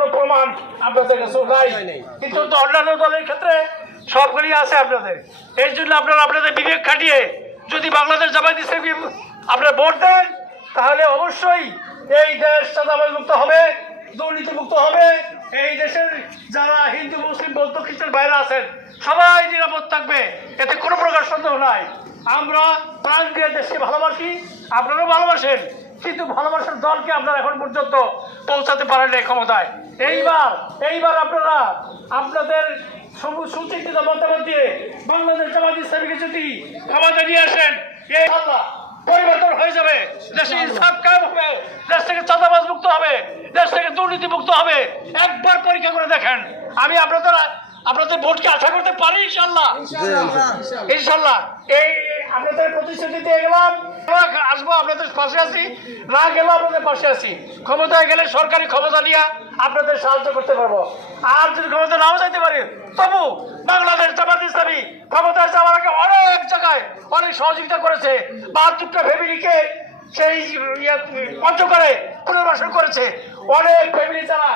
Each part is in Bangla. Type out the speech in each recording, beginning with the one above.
কোনো প্রমাণ আপনাদের কাছে নাই। কিন্তু অন্যান্য দলের ক্ষেত্রে সবগুলি আছে আপনাদের। এই জন্য আপনারা আপনাদের বিবেক খাটিয়ে যদি বাংলাদেশ জামায়াত ইসলামী আপনারা ভোট দেন তাহলে অবশ্যই এই দেশ চাঁদাবাজ মুক্ত হবে দুর্নীতিমুক্ত হবে। এই দেশের যারা হিন্দু মুসলিম বৌদ্ধ খ্রিস্টান বাইরে আছেন সবাই নিরাপদ থাকবে। এতে কোনো প্রকার সন্দেহ নাই। আমরা প্রাণ দিয়ে দেশকে ভালোবাসি আপনারাও ভালোবাসেন। কিন্তু ভালোবাসার দলকে আপনারা এখন পর্যন্ত পৌঁছাতে পারেন এই ক্ষমতায়। এইবার এইবার আপনারা আপনাদের সুচিন্তিত মতামত দিয়ে বাংলাদেশ জামাত ইসলামীকে যদি ক্ষমতা নিয়ে আসেন এই আল্লাহ পরিবর্তন হয়ে যাবে। দেশে ইনসাফ কায়েম হবে। দেশ থেকে চাঁদাবাজ মুক্ত হবে। দেশ থেকে দুর্নীতি মুক্ত হবে। একবার পরীক্ষা করে দেখেন। আমি আপনাদের আপনাদের ভোটকে আশা করতে পারি ইনশাল্লাহ ইনশাল্লাহ এই আপনাদের প্রতিশ্রুতি দিয়ে গেলাম। আসব আপনাদের পাশে আছি। না গেলেও আপনাদের পাশে আছি। ক্ষমতায় গেলে সরকারি ক্ষমতা নিয়ে আপনাদের সাহায্য করতে পারব। আর যদি ক্ষমতা নাও যাইতে পারি, তবু বাংলাদেশ জামাত ইসলামী ক্ষমতায় যাওয়ার আগে অনেক জায়গায় অনেক সহযোগিতা করেছে। বাহাত্তরটা ফ্যামিলিকে সেই ইয়ে পঞ্চগড়ে পুনর্বাসন করেছে। অনেক ফ্যামিলি যারা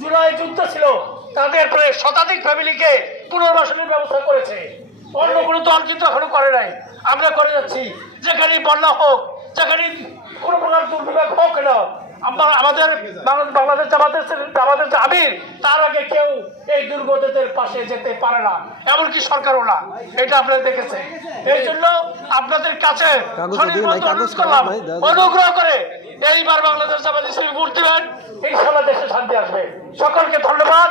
জুলাই যুদ্ধ ছিল, তাদের শতাধিক ফ্যামিলিকে পুনর্বাসনের ব্যবস্থা করেছে। অন্য কোনো দল কিন্তু এখনও করে নাই। আমরা করে যাচ্ছি। যেখানে বন্যা হোক যেখানে কোনো প্রকার দুর্বিপাক হোক আমরা আমাদের বাংলাদেশ আমাদের যে আমির তার আগে কেউ এই দুর্গতদের পাশে যেতে পারে না। এমনকি সরকারও না। এটা আপনারা দেখেছে এই জন্য আপনাদের কাছে অনুরোধ করলাম। অনুগ্রহ করে এইবার বাংলাদেশ জামাত ইসলামী ভোট দিবেন। ইনশাল্লাহ দেশে শান্তি আসবে। সকলকে ধন্যবাদ।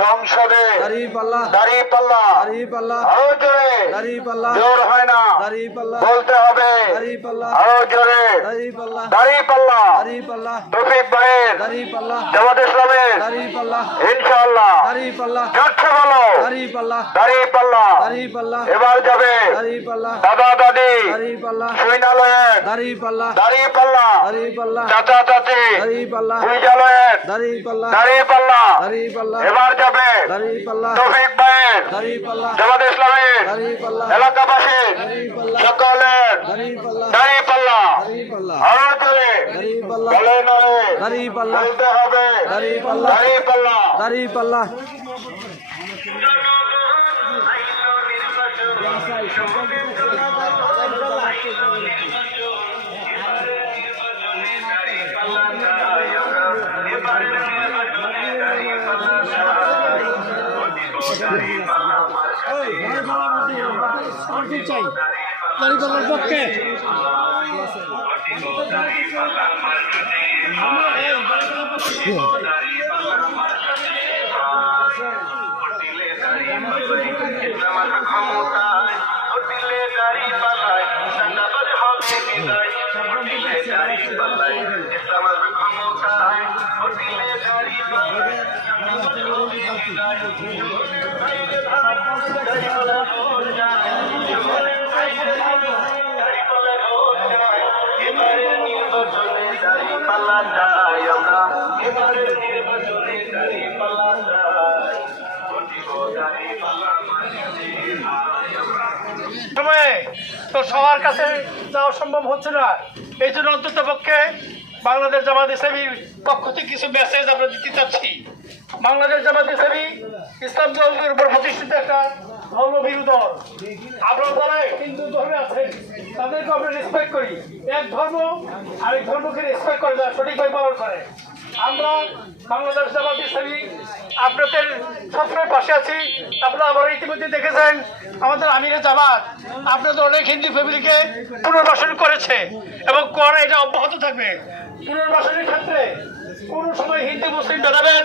সংসদে আরও জোরে জোর হয় না বলতে হবে আরও জোরে দাঁড়িয়ে পাল্লা দাঁড়িয়ে পাল্লা দাঁড়িয়ে পাল্লা তফিক ভাইয়ের জামাত ইসলামের ইনশাআল্লাহ যাচ্ছে বলো দাঁড়িয়ে পাল্লা দাঁড়িয়ে পাল্লা দাঁড়িয়ে পাল্লা এবার যাবে দাদা দাদি দাঁড়িয়ে পাল্লা দাঁড়িয়ে পাল্লা দাঁড়িয়ে পাল্লা দাঁড়িয়ে পাল্লা চাচা চাচি দাঁড়িয়ে পাল্লা এবার যাবে তফিক ভাইয়ের জামাত ইসলামের এলাকাবাসী সকলের দাঁড়িয়ে পাল্লা আরও চলে বলে নয় বলতে হবে দাঁড়িয়ে পাল্লা দাঁড়িয়ে পাল্লা চাই দাঁড়িয়ে পক্ষে সময়ে তো সবার কাছে যাওয়া সম্ভব হচ্ছে না। এই জন্য অন্তত পক্ষে বাংলাদেশ জামাত ইসলামীর পক্ষ থেকে কিছু মেসেজ আমরা দিতে চাচ্ছি। বাংলাদেশ জামাত ইসলামী ইসলাম ধর্মের উপর প্রতিষ্ঠিত একটা ধর্মবিরু দল। আপনারা যারা হিন্দু ধর্মে আছেন তাদেরকে আমরা রেসপেক্ট করি। এক ধর্ম আরেক ধর্মকে রেসপেক্ট করে না সঠিকভাবে পালন করে। আমরা বাংলাদেশ জামাত ইসলামী আপনাদের সবসময় পাশে আছি। আপনারা আমরা ইতিমধ্যে দেখেছেন, আমাদের আমিরে জামাত আপনাদের অনেক হিন্দু ফ্যামিলিকে পুনর্বাসন করেছে এবং করে এটা অব্যাহত থাকবে। পুনর্বাসনের ক্ষেত্রে কোনো সময় হিন্দু, মুসলিম ভেদাভেদ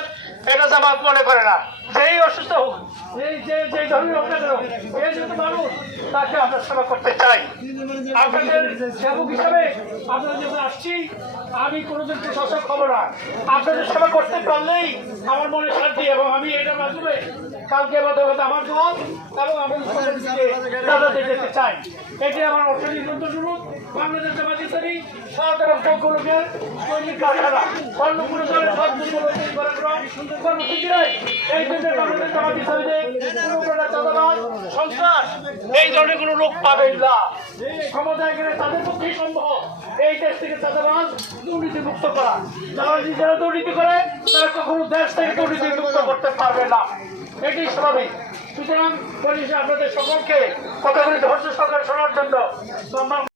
এটা জামাত মনে করে না। যেই অসুস্থ হোক যেই যে হোক না এই যেহেতু মানুষ, তাকে আমরা সেবা করতে চাই। আপনাদের সেবক হিসাবে আপনাদের যখন আসছি, আমি কোনোদিন শাসক হব না। আপনাদের সেবা করতে পারলেই আমার মনে শান্তি এবং আমি এটা মাধ্যমে কালকে বাদে আমার দল এবং আমি যেতে চাই। এটি আমার অর্থনীতি অনুরোধ। বাংলাদেশ জামাত ইসলামী এবং পক্ষগুলোকে তৈরি কারখানা অন্য কোনো দলের সৎ দুর্বল তৈরি করার কোনো কর্মসূচি নাই এই ধরনের কোনো লোক পাবেন না। ক্ষমতায় গেলে তাদের পক্ষেই সম্ভব। এই দেশ থেকে চাঁদাবাজ দুর্নীতি মুক্ত করা। যারা নিজেরা দুর্নীতি করে, তারা কখনো দেশ থেকে দুর্নীতি মুক্ত করতে পারবে না। এটি স্বাভাবিক। সুতরাং পরিশেষে আপনাদের সকলকে কথাগুলি ধৈর্য সহকারে শোনার জন্য